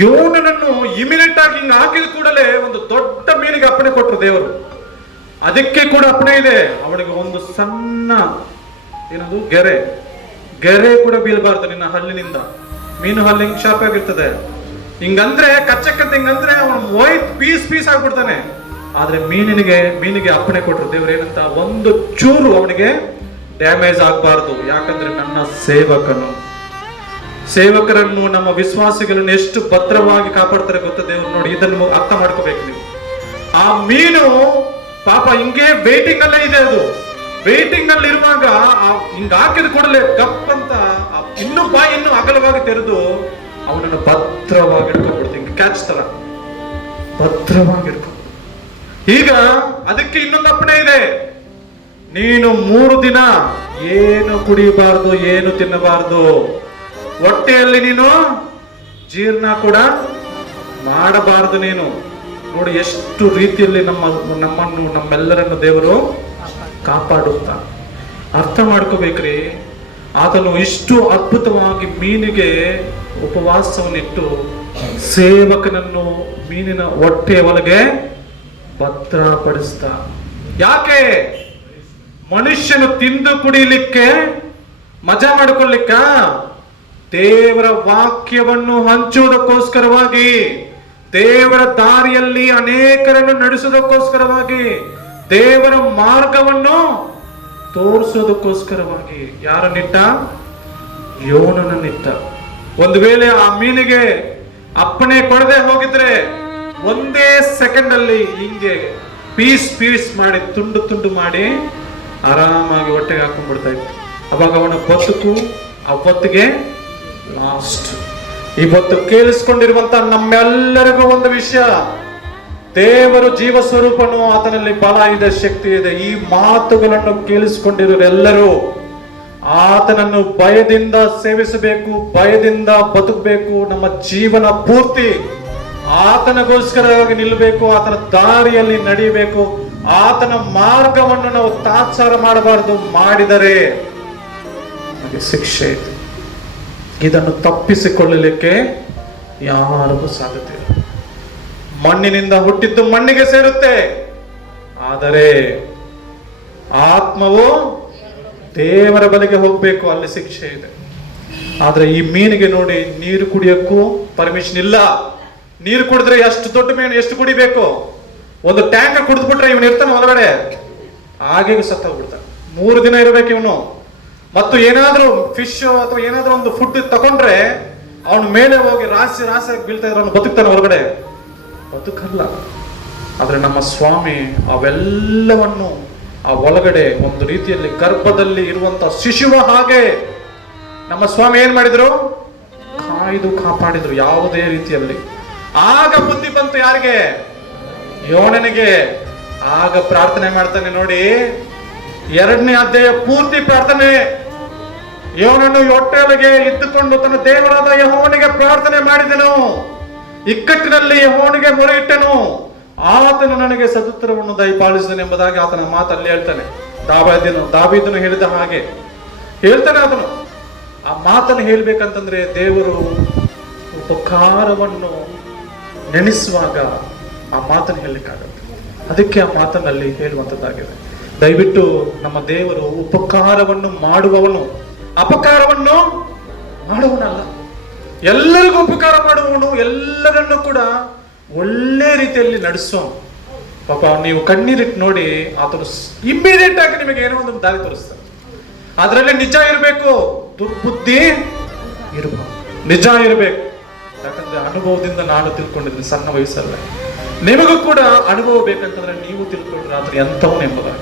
ಯೋನನನ್ನು immediate ಆಗಿ ಹಿಂಗೆ ಹಾಕಿದ ಕೂಡಲೇ ಒಂದು ದೊಡ್ಡ ಮೀನಿಗೆ ಅಪ್ಪಣೆ ಕೊಟ್ಟರು ದೇವರು. ಅದಕ್ಕೆ ಕೂಡ ಅಪ್ಪಣೆ ಇದೆ, ಅವನಿಗೆ ಒಂದು ಸಣ್ಣ ಏನದು ಗೆರೆ ಕೂಡ ಬೀಳಬಾರ್ದು ನಿನ್ನ ಹಲ್ಲಿನಿಂದ. ಮೀನು ಹಲ್ಲು ಹಿಂಗ್ ಶಾಪ್ ಆಗಿರ್ತದೆ, ಹಿಂಗಂದ್ರೆ ಕಚ್ಚಕ್ಕಂತ ಹಿಂಗಂದ್ರೆ ಅವನು ವೈಟ್ ಪೀಸ್ ಆಗ್ಬಿಡ್ತಾನೆ. ಆದ್ರೆ ಮೀನಿಗೆ ಅಪ್ಪಣೆ ಕೊಟ್ಟರು ದೇವ್ರು ಏನಂತ, ಒಂದು ಚೂರು ಅವನಿಗೆ ಡ್ಯಾಮೇಜ್ ಆಗ್ಬಾರ್ದು. ಯಾಕಂದ್ರೆ ನನ್ನ ಸೇವಕರನ್ನು ನಮ್ಮ ವಿಶ್ವಾಸಿಗಳನ್ನು ಎಷ್ಟು ಭದ್ರವಾಗಿ ಕಾಪಾಡ್ತಾರೆ ಗೊತ್ತ ದೇವ್ರು. ನೋಡಿ, ಇದನ್ನು ಅರ್ಥ ಮಾಡ್ಕೋಬೇಕು ನೀವು. ಆ ಮೀನು ಪಾಪ ಹಿಂಗೆ ವೇಟಿಂಗ್ ಅಲ್ಲೇ ಇದೆ, ಅದು ವೇಟಿಂಗ್ ನಲ್ಲಿ ಇರುವಾಗ ಹಿಂಗ ಹಾಕಿದ ಕೂಡಲೇ ಗಪ್ ಅಂತ ಇನ್ನೂ ಅಗಲವಾಗಿ ತೆರೆದು ಅವನನ್ನು ಭದ್ರವಾಗಿ ಇಟ್ಕೊಂಡ್ಬಿಡ್ತೀನಿ, ಕ್ಯಾಚ್ ತರ ಭದ್ರವಾಗಿ ಇಟ್ಕೊಂಡು. ಈಗ ಅದಕ್ಕೆ ಇನ್ನೊಂದು ಅಪ್ಪಣೆ ಇದೆ, ನೀನು 3 ದಿನ ಏನು ಕುಡಿಯಬಾರ್ದು, ಏನು ತಿನ್ನಬಾರ್ದು, ಹೊಟ್ಟೆಯಲ್ಲಿ ನೀನು ಜೀರ್ಣ ಕೂಡ ಮಾಡಬಾರದು ನೀನು. ನೋಡಿ ಎಷ್ಟು ರೀತಿಯಲ್ಲಿ ನಮ್ಮೆಲ್ಲರನ್ನು ದೇವರು ಕಾಪಾಡುತ್ತಾ. ಅರ್ಥ ಮಾಡ್ಕೋಬೇಕ್ರಿ, ಆತನು ಇಷ್ಟು ಅದ್ಭುತವಾಗಿ ಮೀನಿಗೆ ಉಪವಾಸವನ್ನಿಟ್ಟು ಸೇವಕನನ್ನು ಮೀನಿನ ಹೊಟ್ಟೆಯ ಒಳಗೆ ಭದ್ರಪಡಿಸ್ತ. ಯಾಕೆ? ಮನುಷ್ಯನು ತಿಂದು ಕುಡಿಲಿಕ್ಕೆ ಮಜಾ ಮಾಡಿಕೊಳ್ಳಿಕ್ಕ? ದೇವರ ವಾಕ್ಯವನ್ನು ಹಂಚುವುದಕ್ಕೋಸ್ಕರವಾಗಿ, ದೇವರ ದಾರಿಯಲ್ಲಿ ಅನೇಕರನ್ನು ನಡೆಸುವುದಕ್ಕೋಸ್ಕರವಾಗಿ, ದೇವರ ಮಾರ್ಗವನ್ನು ತೋರಿಸೋದಕ್ಕೋಸ್ಕರವಾಗಿ. ಯಾರನ್ನಿಟ್ಟ? ಯೋನನನ್ನಿಟ್ಟ. ಒಂದು ವೇಳೆ ಆ ಮೀನಿಗೆ ಅಪ್ಪಣೆ ಕೊಡದೆ ಹೋಗಿದ್ರೆ ಒಂದೇ ಸೆಕೆಂಡ್ ಅಲ್ಲಿ ಹಿಂಗೆ ಪೀಸ್ ಮಾಡಿ ತುಂಡು ಮಾಡಿ ಆರಾಮಾಗಿ ಹೊಟ್ಟೆಗೆ ಹಾಕೊಂಡ್ಬಿಡ್ತಾ ಇತ್ತು. ಅವಾಗ ಅವನ ಬದುಕು ಅವತ್ತಿಗೆ ಲಾಸ್ಟ್. ಇವತ್ತು ಕೇಳಿಸ್ಕೊಂಡಿರುವಂತ ನಮ್ಮೆಲ್ಲರಿಗೂ ಒಂದು ವಿಷಯ, ದೇವರು ಜೀವ ಸ್ವರೂಪನು, ಆತನಲ್ಲಿ ಬಲ ಇದೆ, ಶಕ್ತಿ ಇದೆ. ಈ ಮಾತುಗಳನ್ನು ಕೇಳಿಸಿಕೊಂಡಿರೋರೆಲ್ಲರೂ ಆತನನ್ನು ಭಯದಿಂದ ಸೇವಿಸಬೇಕು, ಭಯದಿಂದ ಬದುಕಬೇಕು. ನಮ್ಮ ಜೀವನ ಪೂರ್ತಿ ಆತನಿಗೋಸ್ಕರವಾಗಿ ನಿಲ್ಲಬೇಕು, ಆತನ ದಾರಿಯಲ್ಲಿ ನಡೆಯಬೇಕು. ಆತನ ಮಾರ್ಗವನ್ನು ನಾವು ತಾತ್ಸಾರ ಮಾಡಬಾರದು. ಮಾಡಿದರೆ ನಮಗೆ ಶಿಕ್ಷೆ ಇದೆ. ಇದನ್ನು ತಪ್ಪಿಸಿಕೊಳ್ಳಲಿಕ್ಕೆ ಯಾರಿಗೂ ಸಾಧ್ಯತೆ ಇಲ್ಲ. ಮಣ್ಣಿನಿಂದ ಹುಟ್ಟಿದ್ದು ಮಣ್ಣಿಗೆ ಸೇರುತ್ತೆ, ಆದರೆ ಆತ್ಮವು ದೇವರ ಬಳಿಗೆ ಹೋಗ್ಬೇಕು, ಅಲ್ಲಿ ಶಿಕ್ಷೆ ಇದೆ. ಆದ್ರೆ ಈ ಮೀನಿಗೆ ನೋಡಿ, ನೀರು ಕುಡಿಯಕ್ಕೂ ಪರ್ಮಿಷನ್ ಇಲ್ಲ. ನೀರು ಕುಡಿದ್ರೆ ಎಷ್ಟು ದೊಡ್ಡ ಮೀನು ಎಷ್ಟು ಕುಡಿಬೇಕು? ಒಂದು ಟ್ಯಾಂಕ್ ಕುಡಿದ್ಬಿಟ್ರೆ ಇವನು ಇರ್ತಾನೆ ಒಳಗಡೆ, ಹಾಗೆ ಸತ್ತೋಗ್ಬಿಡ್ತಾನೆ. 3 ದಿನ ಇರಬೇಕು ಇವನು. ಮತ್ತು ಏನಾದ್ರೂ ಫಿಶ್ ಅಥವಾ ಏನಾದ್ರೂ ಒಂದು ಫುಡ್ ತಗೊಂಡ್ರೆ ಅವನ ಮೇಲೆ ಹೋಗಿ ರಾಶಿಯಾಗಿ ಬೀಳ್ತಾ ಇದ್ರೆ ಅವನು ಬದುಕ್ತಾನೆ, ಹೊರಗಡೆ ಬದುಕಲ್ಲ. ಆದ್ರೆ ನಮ್ಮ ಸ್ವಾಮಿ ಅವೆಲ್ಲವನ್ನು ಆ ಒಳಗಡೆ ಒಂದು ರೀತಿಯಲ್ಲಿ ಗರ್ಭದಲ್ಲಿ ಇರುವಂತ ಶಿಶುವ ಹಾಗೆ ನಮ್ಮ ಸ್ವಾಮಿ ಏನ್ ಮಾಡಿದ್ರು? ಕಾಯ್ದು ಕಾಪಾಡಿದ್ರು ಯಾವುದೇ ರೀತಿಯಲ್ಲಿ. ಆಗ ಬುದ್ಧಿ ಬಂತು ಯಾರಿಗೆ? ಯೋನನಿಗೆ. ಆಗ ಪ್ರಾರ್ಥನೆ ಮಾಡ್ತಾನೆ ನೋಡಿ, 2ನೇ ಅಧ್ಯಾಯ ಪೂರ್ತಿ ಪ್ರಾರ್ಥನೆ. ಯೋನನು ಹೊಟ್ಟೆಯೊಳಗೆ ಇದ್ದುಕೊಂಡು ತನ್ನ ದೇವರಾದ ಯೆಹೋವನಿಗೆ ಪ್ರಾರ್ಥನೆ ಮಾಡಿದನು, ಇಕ್ಕಟ್ಟಿನಲ್ಲಿ ಯೆಹೋವನಿಗೆ ಮೊರೆ ಇಟ್ಟನು, ಆತನು ನನಗೆ ಸದುತ್ತರವನ್ನು ದಯಪಾಲಿಸಿದನು ಎಂಬುದಾಗಿ ಆತನ ಮಾತಲ್ಲಿ ಹೇಳ್ತಾನೆ. ದಾವೀದನು ಹೇಳಿದ ಹಾಗೆ ಹೇಳ್ತಾನೆ ಆತನು. ಆ ಮಾತನ್ನು ಹೇಳ್ಬೇಕಂತಂದ್ರೆ ದೇವರು ಉಪಕಾರವನ್ನು ನೆನೆಸುವಾಗ ಆ ಮಾತನ್ನು ಹೇಳಲಿಕ್ಕಾಗತ್ತೆ. ಅದಕ್ಕೆ ಆ ಮಾತನ್ನಲ್ಲಿ ಹೇಳುವಂಥದ್ದಾಗಿದೆ. ದಯವಿಟ್ಟು ನಮ್ಮ ದೇವರು ಉಪಕಾರವನ್ನು ಮಾಡುವವನು, ಅಪಕಾರವನ್ನು ಮಾಡುವನಲ್ಲ. ಎಲ್ಲರಿಗೂ ಉಪಕಾರ ಮಾಡುವವನು, ಎಲ್ಲರನ್ನು ಕೂಡ ಒಳ್ಳೆ ರೀತಿಯಲ್ಲಿ ನಡೆಸೋನು. ಪಾಪ ನೀವು ಕಣ್ಣೀರಿಟ್ಟು ನೋಡಿ, ಆತನು ಇಮ್ಮಿಡಿಯೇಟ್ ಆಗಿ ನಿಮಗೆ ಏನೋ ಒಂದು ದಾರಿ ತೋರಿಸ್ತಾನೆ. ಅದರಲ್ಲಿ ನಿಜ ಇರಬೇಕು, ದುರ್ಬುದ್ಧಿ ಇರಬೇಕು, ನಿಜ ಇರಬೇಕು. ಯಾಕಂದ್ರೆ ಅನುಭವದಿಂದ ನಾನು ತಿಳ್ಕೊಂಡಿದ್ದೀನಿ ಸಣ್ಣ ವಯಸ್ಸಲ್ಲೇ. ನಿಮಗೂ ಕೂಡ ಅನುಭವ ಬೇಕಂತಂದ್ರೆ ನೀವು ತಿಳ್ಕೊಂಡ್ರೆ ಆದ್ರೆ ಎಂಥವನು ಎಂಬುದಾಗಿ.